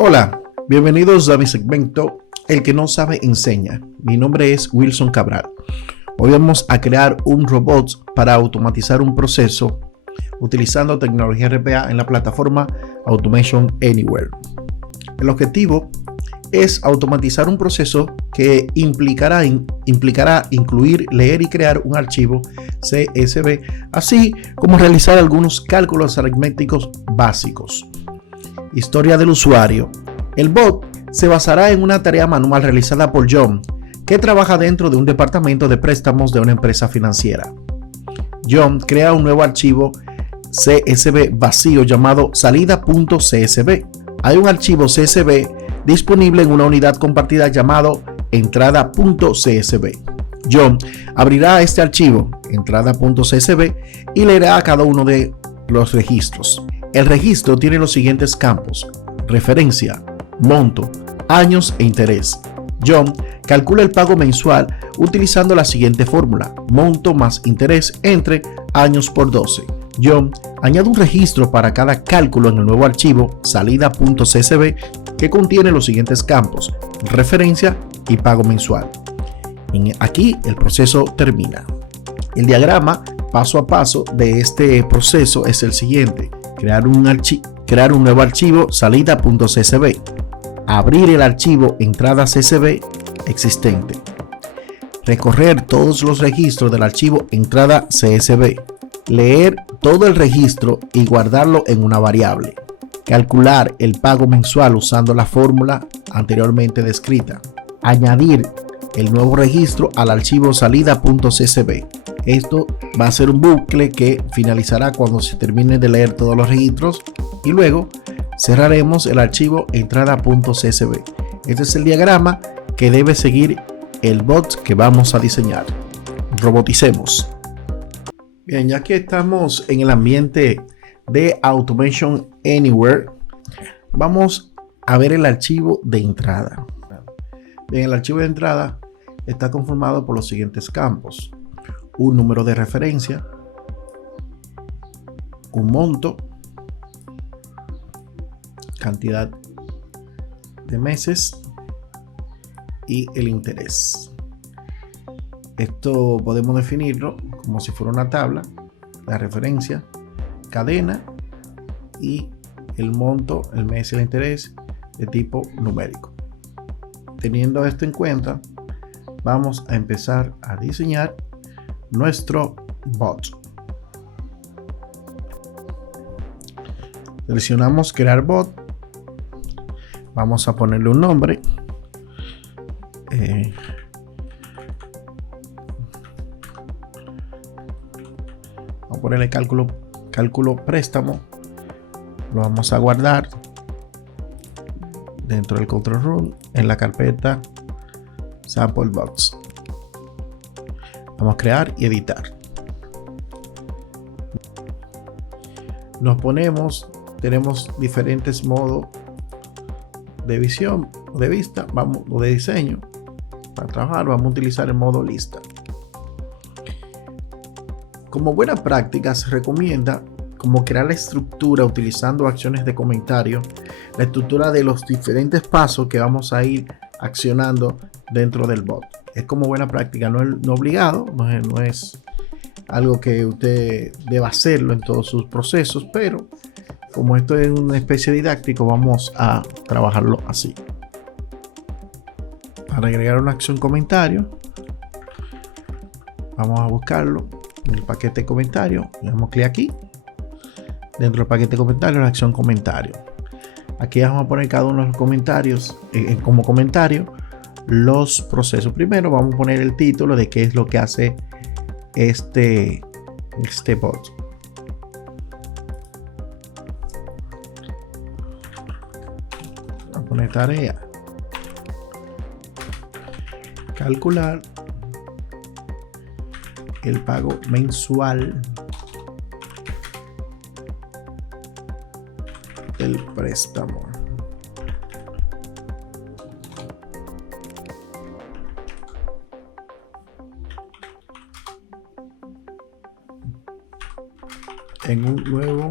Hola, bienvenidos a mi segmento El que no sabe enseña. Mi nombre es Wilson Cabral. Hoy vamos a crear un robot para automatizar un proceso utilizando tecnología RPA en la plataforma Automation Anywhere. El objetivo es automatizar un proceso que implicará incluir, leer y crear un archivo CSV, así como realizar algunos cálculos aritméticos básicos. Historia del usuario. El bot se basará en una tarea manual realizada por John, que trabaja dentro de un departamento de préstamos de una empresa financiera. John crea un nuevo archivo CSV vacío llamado salida.csv. Hay un archivo CSV disponible en una unidad compartida llamado entrada.csv. John abrirá este archivo, entrada.csv, y leerá cada uno de los registros. El registro tiene los siguientes campos: referencia, monto, años e interés. John calcula el pago mensual utilizando la siguiente fórmula: monto más interés entre años por 12. John añade un registro para cada cálculo en el nuevo archivo salida.csv que contiene los siguientes campos: referencia y pago mensual. Aquí el proceso termina. El diagrama paso a paso de este proceso es el siguiente: crear un nuevo archivo salida.csv, abrir el archivo entrada.csv existente, recorrer todos los registros del archivo entrada.csv, leer todo el registro y guardarlo en una variable, calcular el pago mensual usando la fórmula anteriormente descrita, añadir el nuevo registro al archivo salida.csv. Esto va a ser un bucle que finalizará cuando se termine de leer todos los registros y luego cerraremos el archivo entrada.csv. Este es el diagrama que debe seguir el bot que vamos a diseñar. Roboticemos. Bien, ya que estamos en el ambiente de Automation Anywhere, vamos a ver el archivo de entrada. Bien, el archivo de entrada está conformado por los siguientes campos: un número de referencia, un monto, cantidad de meses y el interés. Esto podemos definirlo como si fuera una tabla: la referencia, cadena, y el monto, el mes y el interés de tipo numérico. Teniendo esto en cuenta, vamos a empezar a diseñar nuestro bot. Seleccionamos crear bot. Vamos a ponerle un nombre. Vamos a ponerle cálculo préstamo. Lo vamos a guardar dentro del control room en la carpeta sample box. Vamos a crear y editar. Tenemos diferentes modos de visión, de vista, o de diseño. Para trabajar vamos a utilizar el modo lista. Como buena práctica se recomienda como crear la estructura utilizando acciones de comentario, la estructura de los diferentes pasos que vamos a ir accionando dentro del bot. Es como buena práctica, no es obligado, no es algo que usted deba hacerlo en todos sus procesos, pero como esto es una especie didáctico, vamos a trabajarlo así. Para agregar una acción comentario, vamos a buscarlo en el paquete comentario, le damos clic aquí. Dentro del paquete comentario, la acción comentario. Aquí vamos a poner cada uno de los comentarios como comentario los procesos. Primero vamos a poner el título de qué es lo que hace este bot. Vamos a poner tarea: calcular el pago mensual del préstamo. En un nuevo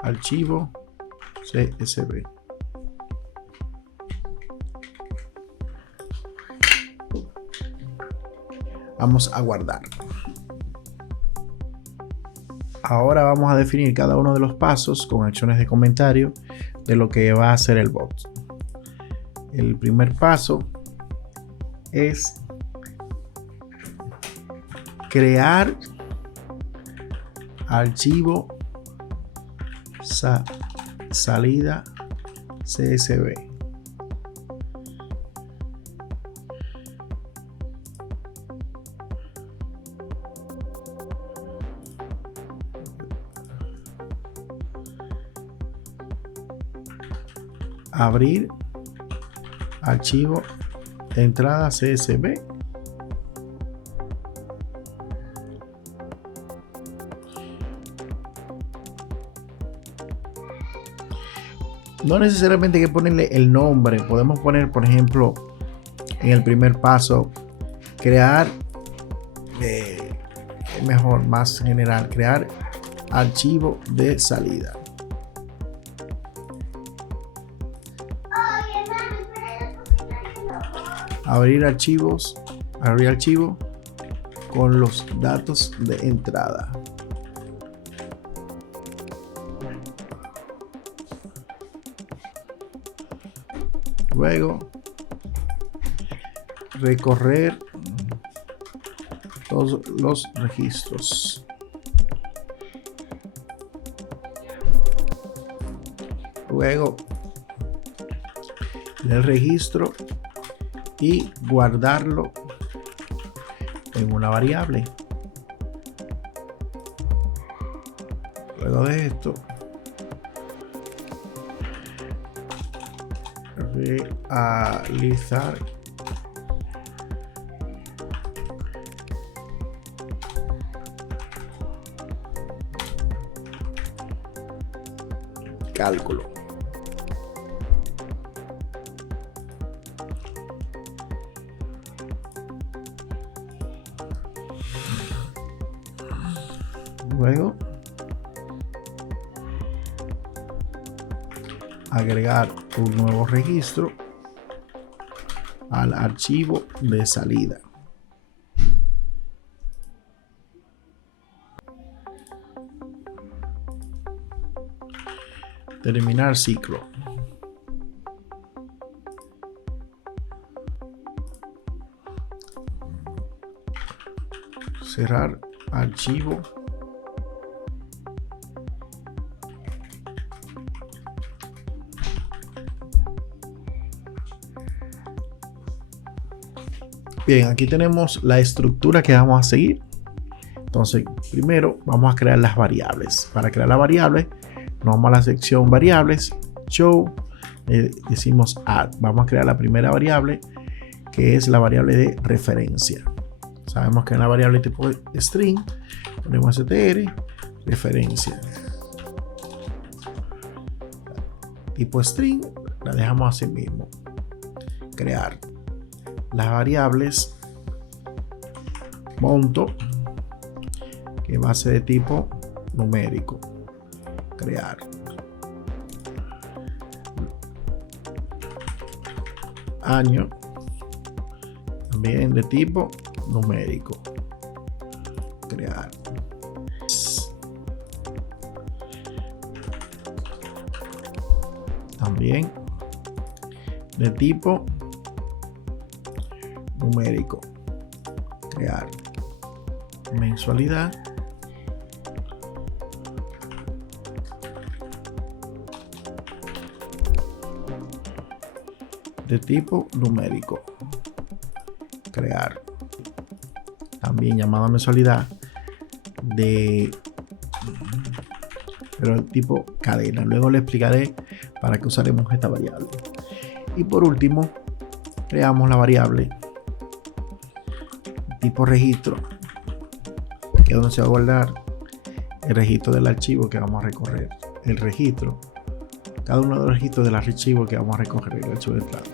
archivo CSV. Vamos a guardar. Ahora vamos a definir cada uno de los pasos con acciones de comentario de lo que va a hacer el bot. El primer paso es crear archivo salida CSV. Abrir archivo de entrada CSV. No necesariamente hay que ponerle el nombre. Podemos poner, por ejemplo, en el primer paso, crear, mejor, más general, crear archivo de salida. Abrir archivo con los datos de entrada. Luego, recorrer todos los registros. Luego, el registro y guardarlo en una variable. Luego de esto, realizar cálculo. Luego, agregar un nuevo registro al archivo de salida. Terminar ciclo. Cerrar archivo. Bien, aquí tenemos la estructura que vamos a seguir. Entonces, primero vamos a crear las variables. Para crear la variable, nos vamos a la sección variables, show, decimos add. Vamos a crear la primera variable, que es la variable de referencia. Sabemos que es una variable tipo string, ponemos str, referencia. Tipo string, la dejamos así mismo. Crear las variables monto, que va a ser de tipo numérico. Crear año, también de tipo numérico. Crear también de tipo numérico. Crear mensualidad. De tipo numérico. Crear también llamada mensualidad pero el tipo cadena. Luego le explicaré para qué usaremos esta variable. Y por último, creamos la variable tipo registro, que es donde se va a guardar el registro del archivo que vamos a recorrer. El registro, cada uno de los registros del archivo que vamos a recorrer, el archivo de entrada.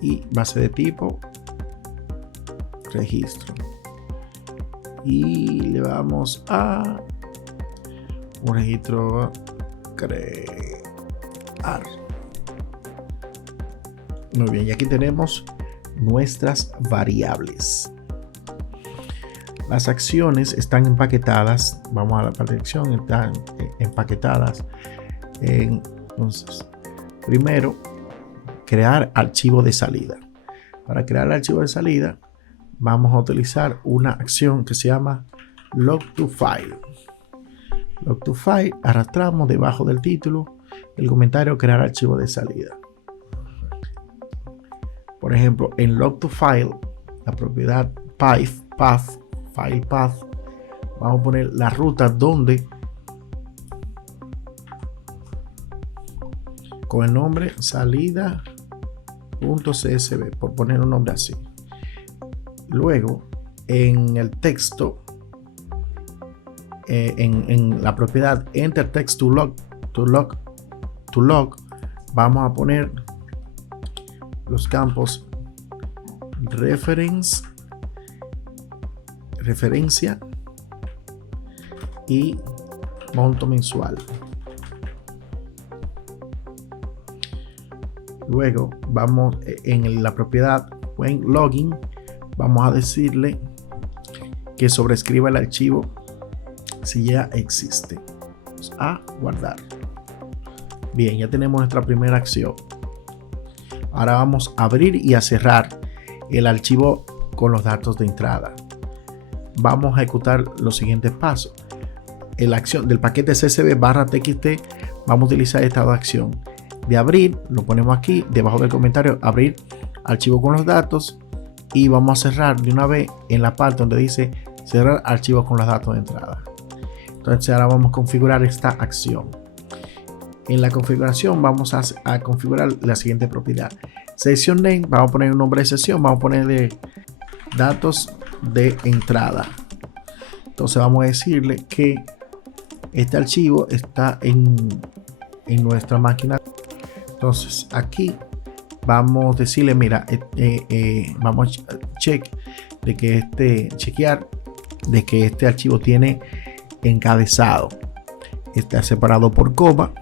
Y base de tipo registro. Y le vamos a un registro crear. Muy bien, y aquí tenemos nuestras variables. Las acciones están empaquetadas. Vamos a la parte de acción, están empaquetadas. Entonces, primero, crear archivo de salida. Para crear el archivo de salida, vamos a utilizar una acción que se llama log to file. Log to file, arrastramos debajo del título el comentario crear archivo de salida. Por ejemplo, en log to file, la propiedad file path, vamos a poner la ruta donde, con el nombre salida.csv, por poner un nombre así. Luego, en el texto, en la propiedad enter text to log, vamos a poner los campos referencia y monto mensual. Luego vamos en la propiedad when login, vamos a decirle que sobrescriba el archivo si ya existe. Vamos a guardar. Bien, ya tenemos nuestra primera acción. Ahora vamos a abrir y a cerrar el archivo con los datos de entrada. Vamos a ejecutar los siguientes pasos. En la acción del paquete csv /txt vamos a utilizar esta acción de abrir, lo ponemos aquí debajo del comentario, abrir archivo con los datos, y vamos a cerrar de una vez en la parte donde dice cerrar archivo con los datos de entrada. Entonces ahora vamos a configurar esta acción. En la configuración vamos a configurar la siguiente propiedad. Session name, vamos a poner un nombre de sesión, vamos a ponerle datos de entrada. Entonces vamos a decirle que este archivo está en nuestra máquina. Entonces aquí vamos a decirle, mira, vamos a chequear de que este archivo tiene encabezado, está separado por coma,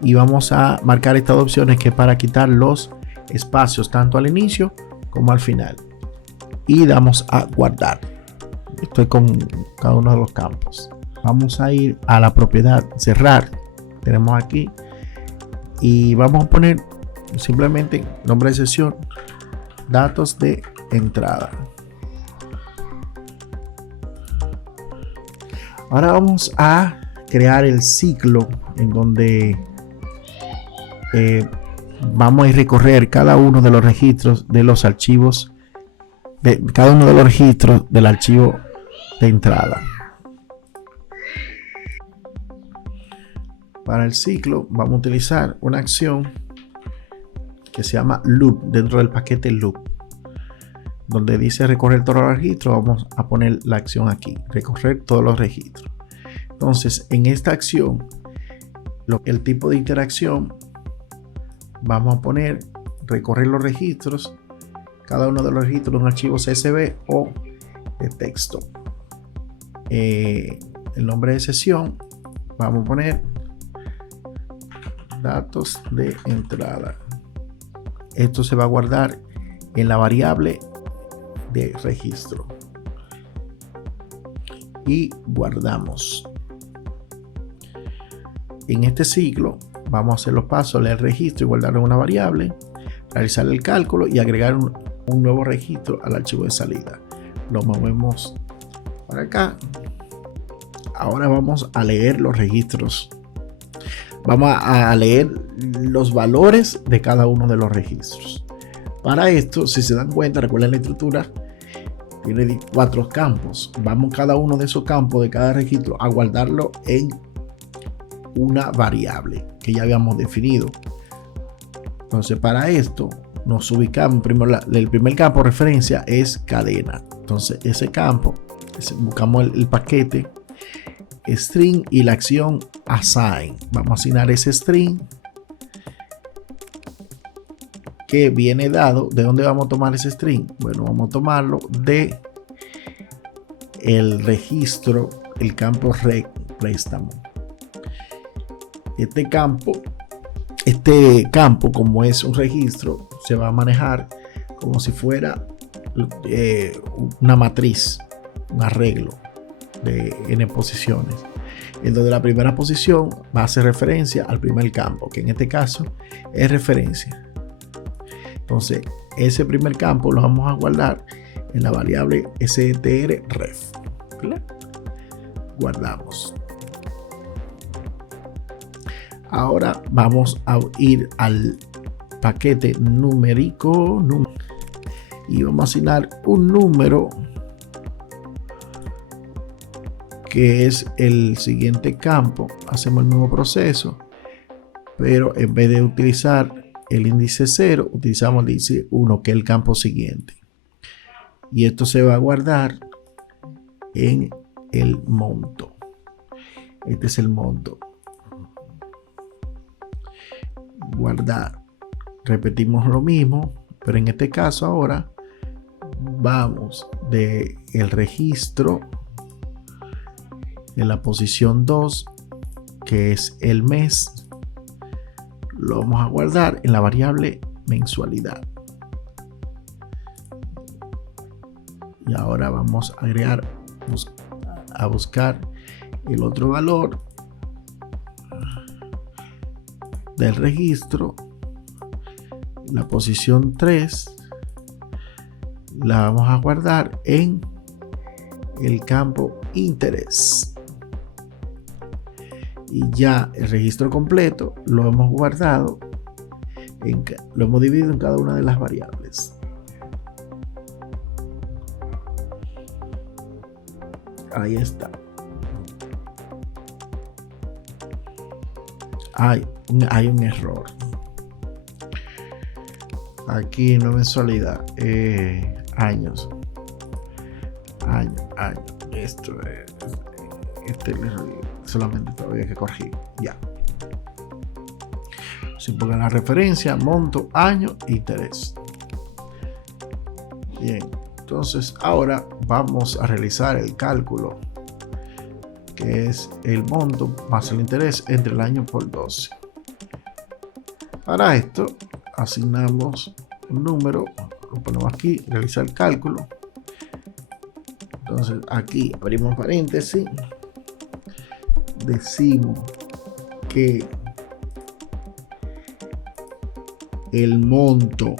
y vamos a marcar estas opciones que para quitar los espacios tanto al inicio como al final, y damos a guardar. Estoy con cada uno de los campos. Vamos a ir a la propiedad cerrar, tenemos aquí, y vamos a poner simplemente nombre de sesión, datos de entrada. Ahora vamos a crear el ciclo en donde vamos a ir recorrer cada uno de los registros de los archivos, de cada uno de los registros del archivo de entrada. Para el ciclo vamos a utilizar una acción que se llama loop dentro del paquete loop, donde dice recorrer todos los registros. Vamos a poner la acción aquí, recorrer todos los registros. Entonces en esta acción, el tipo de interacción, vamos a poner recorrer los registros, cada uno de los registros de un archivo CSV o de texto. El nombre de sesión, vamos a poner datos de entrada. Esto se va a guardar en la variable de registro y guardamos. En este ciclo vamos a hacer los pasos: leer el registro y guardarlo en una variable, realizar el cálculo y agregar un nuevo registro al archivo de salida. Lo movemos para acá. Ahora vamos a leer los registros. Vamos a leer los valores de cada uno de los registros. Para esto, si se dan cuenta, recuerden la estructura, tiene 4 campos. Vamos cada uno de esos campos de cada registro a guardarlo en una variable que ya habíamos definido. Entonces para esto nos ubicamos primero, el primer campo de referencia es cadena. Entonces ese campo, buscamos el paquete string y la acción assign. Vamos a asignar ese string que viene dado. ¿De dónde vamos a tomar ese string? Bueno, vamos a tomarlo de el registro, el campo préstamo. Este campo este campo, como es un registro, se va a manejar como si fuera una matriz, un arreglo de n posiciones, en donde la primera posición va a hacer referencia al primer campo, que en este caso es referencia. Entonces, ese primer campo lo vamos a guardar en la variable strref. Guardamos. Ahora vamos a ir al paquete numérico y vamos a asignar un número que es el siguiente campo. Hacemos el mismo proceso, pero en vez de utilizar el índice 0, utilizamos el índice 1, que es el campo siguiente. Y esto se va a guardar en el monto. Este es el monto. Guardar. Repetimos lo mismo, pero en este caso ahora vamos de el registro en la posición 2, que es el mes, lo vamos a guardar en la variable mensualidad. Y ahora vamos a agregar, a buscar el otro valor del registro, la posición 3, la vamos a guardar en el campo interés. Y ya el registro completo lo hemos guardado, lo hemos dividido en cada una de las variables. Ahí está. Hay un error. Aquí no mensualidad, años. Año. Esto es. Solamente todavía hay que corregir. Ya. Si pongan la referencia, monto, año, interés. Bien. Entonces ahora vamos a realizar el cálculo, que es el monto más el interés entre el año por 12. Para esto asignamos un número, lo ponemos aquí, realizar el cálculo. Entonces aquí abrimos paréntesis, decimos que el monto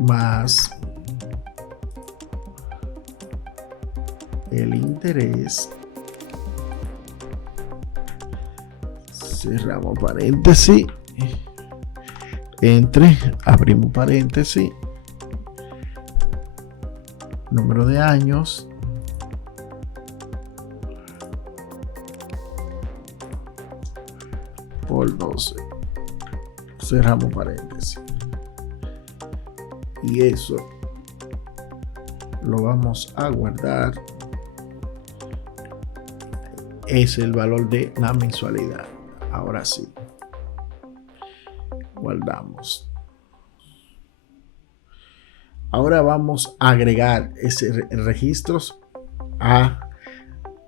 más el interés, cerramos paréntesis, entre, abrimos paréntesis, número de años, por 12, cerramos paréntesis. Y eso lo vamos a guardar. Es el valor de la mensualidad. Ahora sí, guardamos. Ahora vamos a agregar ese registros a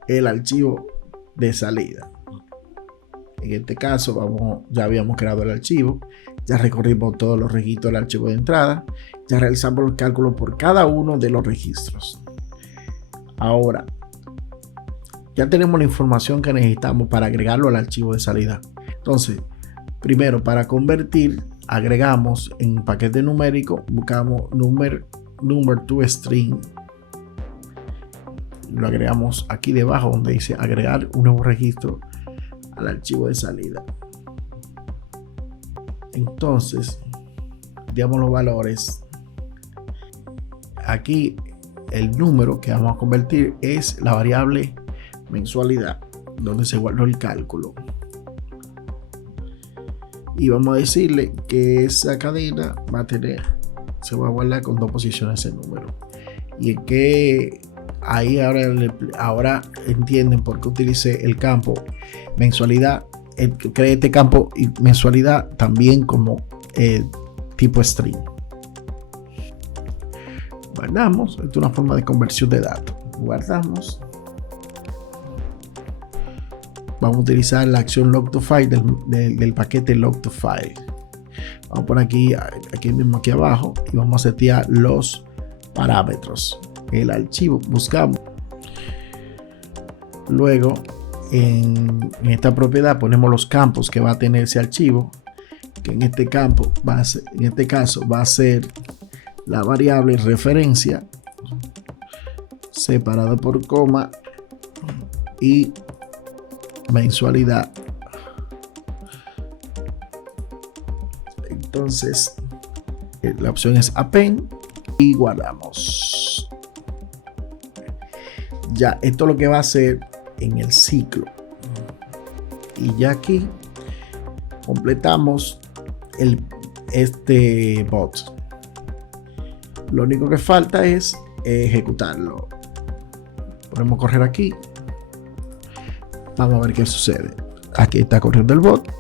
el archivo de salida. En este caso ya habíamos creado el archivo, ya recorrimos todos los registros del archivo de entrada, ya realizamos los cálculos por cada uno de los registros. Ahora ya tenemos la información que necesitamos para agregarlo al archivo de salida. Entonces, primero, para convertir, agregamos en paquete numérico, buscamos number to string, lo agregamos aquí debajo donde dice agregar un nuevo registro al archivo de salida. Entonces, digamos los valores. Aquí el número que vamos a convertir es la variable mensualidad, donde se guardó el cálculo. Y vamos a decirle que esa cadena se va a guardar con 2 posiciones ese número. Y en que ahí ahora entienden por qué utilicé el campo mensualidad. Creé este campo y mensualidad también como tipo string. Guardamos. Esto es una forma de conversión de datos. Guardamos. vamos a utilizar la acción log to file del paquete log to file. Vamos por aquí mismo aquí abajo y vamos a setear los parámetros. El archivo buscamos. Luego en esta propiedad ponemos los campos que va a tener ese archivo, que en este caso va a ser la variable referencia separado por coma y mensualidad. Entonces la opción es append y guardamos. Ya esto es lo que va a hacer en el ciclo, y ya aquí completamos este bot. Lo único que falta es ejecutarlo. Podemos correr aquí. Vamos a ver qué sucede. Aquí está corriendo el bot.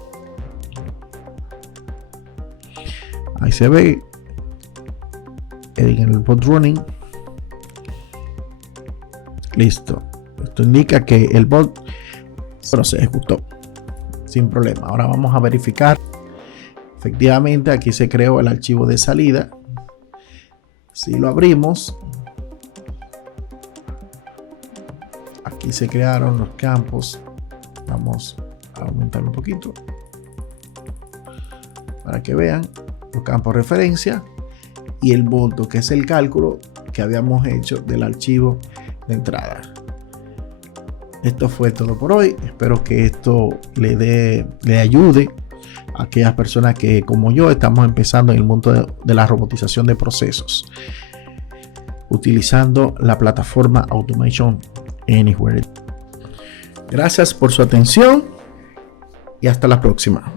Ahí se ve en el bot running. Listo. Esto indica que el bot se ejecutó sin problema. Ahora vamos a verificar. Efectivamente, aquí se creó el archivo de salida. Si lo abrimos, aquí se crearon los campos. Vamos a aumentar un poquito para que vean los campos de referencia y el monto, que es el cálculo que habíamos hecho del archivo de entrada. Esto fue todo por hoy. Espero que esto le ayude a aquellas personas que, como yo, estamos empezando en el mundo de la robotización de procesos, utilizando la plataforma Automation Anywhere. Gracias por su atención y hasta la próxima.